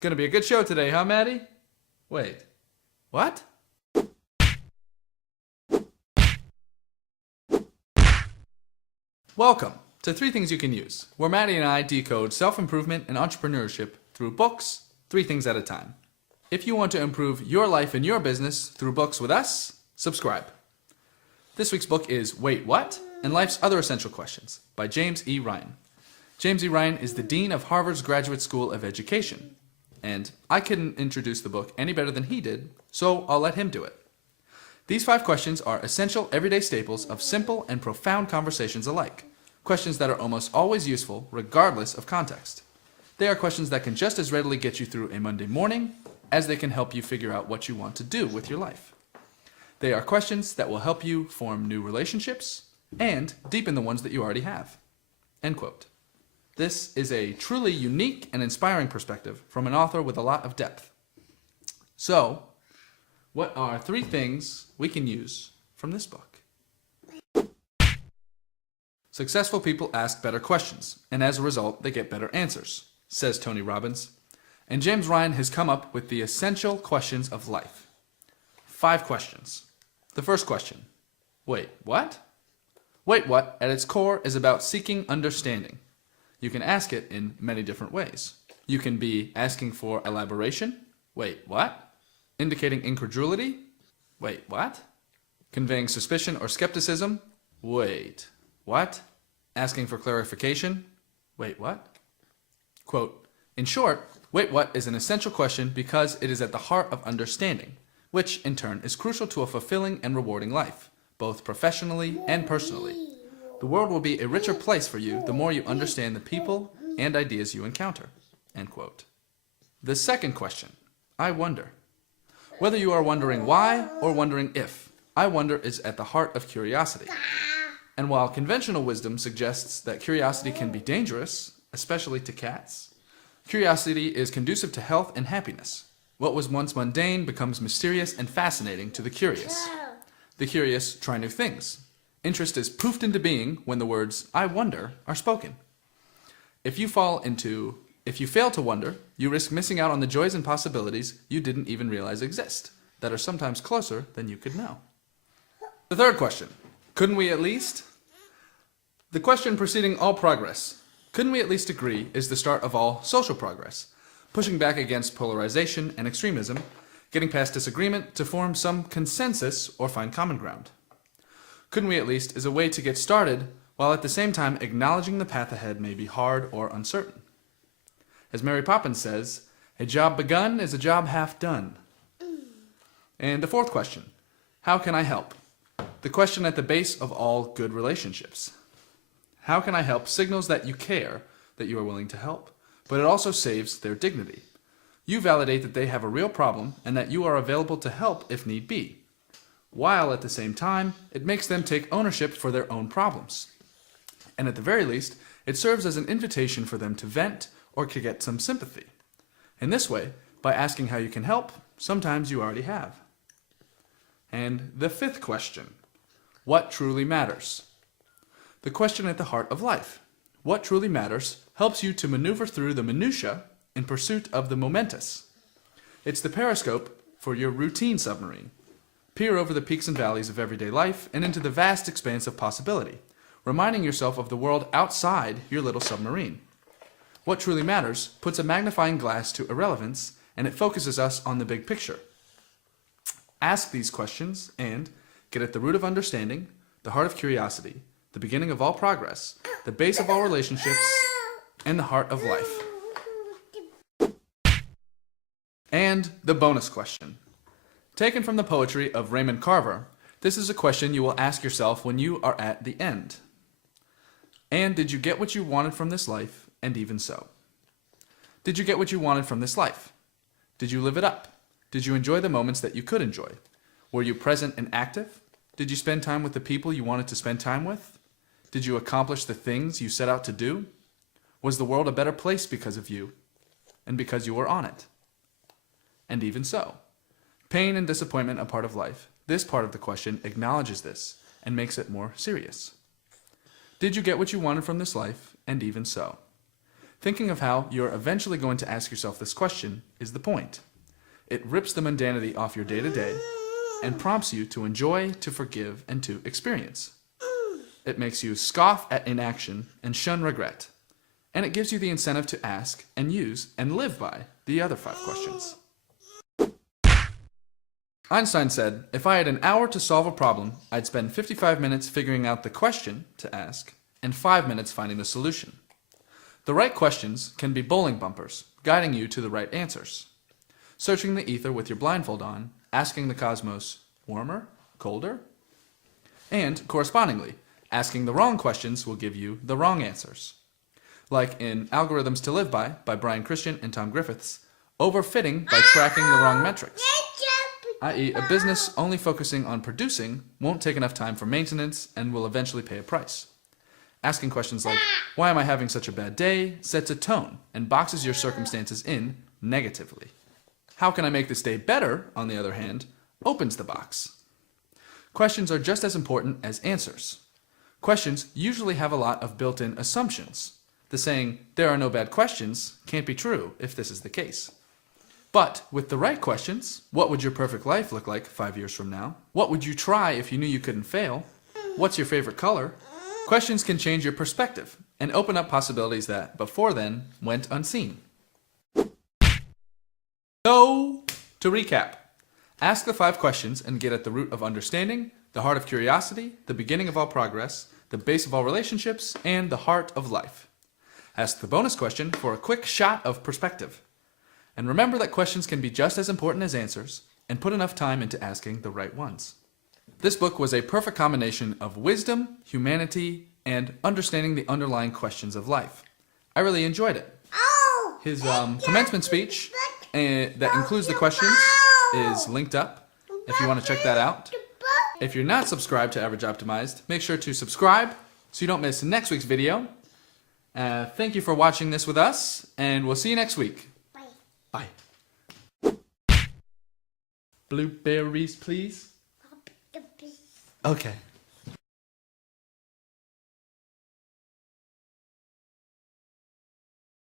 Gonna be a good show today, huh, Maddie? Wait, what? Welcome to Three Things You Can Use, where Maddie and I decode self-improvement and entrepreneurship through books, 3 things at a time. If you want to improve your life and your business through books with us, subscribe. This week's book is Wait, What? And Life's Other Essential Questions by James E. Ryan. James E. Ryan is the Dean of Harvard's Graduate School of Education. And I couldn't introduce the book any better than he did, so I'll let him do it. These 5 questions are essential everyday staples of simple and profound conversations alike. Questions that are almost always useful, regardless of context. They are questions that can just as readily get you through a Monday morning as they can help you figure out what you want to do with your life. They are questions that will help you form new relationships and deepen the ones that you already have. End quote. This is a truly unique and inspiring perspective from an author with a lot of depth. So, what are 3 things we can use from this book? Successful people ask better questions, and as a result, they get better answers, says Tony Robbins. And James Ryan has come up with the essential questions of life. 5 questions. The first question, wait, what? Wait, what, at its core, is about seeking understanding. You can ask it in many different ways. You can be asking for elaboration. Wait, what? Indicating incredulity. Wait, what? Conveying suspicion or skepticism. Wait, what? Asking for clarification. Wait, what? Quote, in short, wait, what is an essential question because it is at the heart of understanding, which in turn is crucial to a fulfilling and rewarding life, both professionally and personally. The world will be a richer place for you the more you understand the people and ideas you encounter. End quote. The second question, I wonder. Whether you are wondering why or wondering if, I wonder is at the heart of curiosity. And while conventional wisdom suggests that curiosity can be dangerous, especially to cats, curiosity is conducive to health and happiness. What was once mundane becomes mysterious and fascinating to the curious. The curious try new things. Interest is poofed into being when the words, I wonder, are spoken. If you fail to wonder, you risk missing out on the joys and possibilities you didn't even realize exist, that are sometimes closer than you could know. The third question, couldn't we at least? The question preceding all progress, couldn't we at least agree, is the start of all social progress, pushing back against polarization and extremism, getting past disagreement to form some consensus or find common ground. Couldn't we at least is a way to get started while at the same time acknowledging the path ahead may be hard or uncertain. As Mary Poppins says, a job begun is a job half done. And the fourth question, how can I help? The question at the base of all good relationships. How can I help signals that you care, that you are willing to help, but it also saves their dignity. You validate that they have a real problem and that you are available to help if need be, while at the same time, it makes them take ownership for their own problems. And at the very least, it serves as an invitation for them to vent or to get some sympathy. In this way, by asking how you can help, sometimes you already have. And the fifth question, what truly matters? The question at the heart of life. What truly matters helps you to maneuver through the minutiae in pursuit of the momentous. It's the periscope for your routine submarine. Peer over the peaks and valleys of everyday life and into the vast expanse of possibility, reminding yourself of the world outside your little submarine. What truly matters puts a magnifying glass to irrelevance, and it focuses us on the big picture. Ask these questions and get at the root of understanding, the heart of curiosity, the beginning of all progress, the base of all relationships, and the heart of life. And the bonus question. Taken from the poetry of Raymond Carver, this is a question you will ask yourself when you are at the end. And did you get what you wanted from this life, and even so? Did you get what you wanted from this life? Did you live it up? Did you enjoy the moments that you could enjoy? Were you present and active? Did you spend time with the people you wanted to spend time with? Did you accomplish the things you set out to do? Was the world a better place because of you, and because you were on it? And even so. Pain and disappointment are part of life. This part of the question acknowledges this and makes it more serious. Did you get what you wanted from this life, and even so? Thinking of how you're eventually going to ask yourself this question is the point. It rips the mundanity off your day-to-day and prompts you to enjoy, to forgive, and to experience. It makes you scoff at inaction and shun regret. And it gives you the incentive to ask and use and live by the other 5 questions. Einstein said, if I had an hour to solve a problem, I'd spend 55 minutes figuring out the question to ask and 5 minutes finding the solution. The right questions can be bowling bumpers, guiding you to the right answers. Searching the ether with your blindfold on, asking the cosmos, warmer, colder? And, correspondingly, asking the wrong questions will give you the wrong answers. Like in Algorithms to Live by Brian Christian and Tom Griffiths, overfitting by tracking the wrong metrics. I.e., a business only focusing on producing won't take enough time for maintenance and will eventually pay a price. Asking questions like, why am I having such a bad day, sets a tone and boxes your circumstances in negatively. How can I make this day better, on the other hand, opens the box. Questions are just as important as answers. Questions usually have a lot of built-in assumptions. The saying, there are no bad questions, can't be true if this is the case. But with the right questions, what would your perfect life look like 5 years from now? What would you try if you knew you couldn't fail? What's your favorite color? Questions can change your perspective and open up possibilities that, before then, went unseen. So, to recap, ask the 5 questions and get at the root of understanding, the heart of curiosity, the beginning of all progress, the base of all relationships, and the heart of life. Ask the bonus question for a quick shot of perspective. And remember that questions can be just as important as answers, and put enough time into asking the right ones. This book was a perfect combination of wisdom, humanity, and understanding the underlying questions of life. I really enjoyed it. His commencement speech that includes the questions is linked up if you want to check that out. If you're not subscribed to Average Optimized, make sure to subscribe so you don't miss next week's video. Thank you for watching this with us, and we'll see you next week. Bye. Blueberries, please. Okay.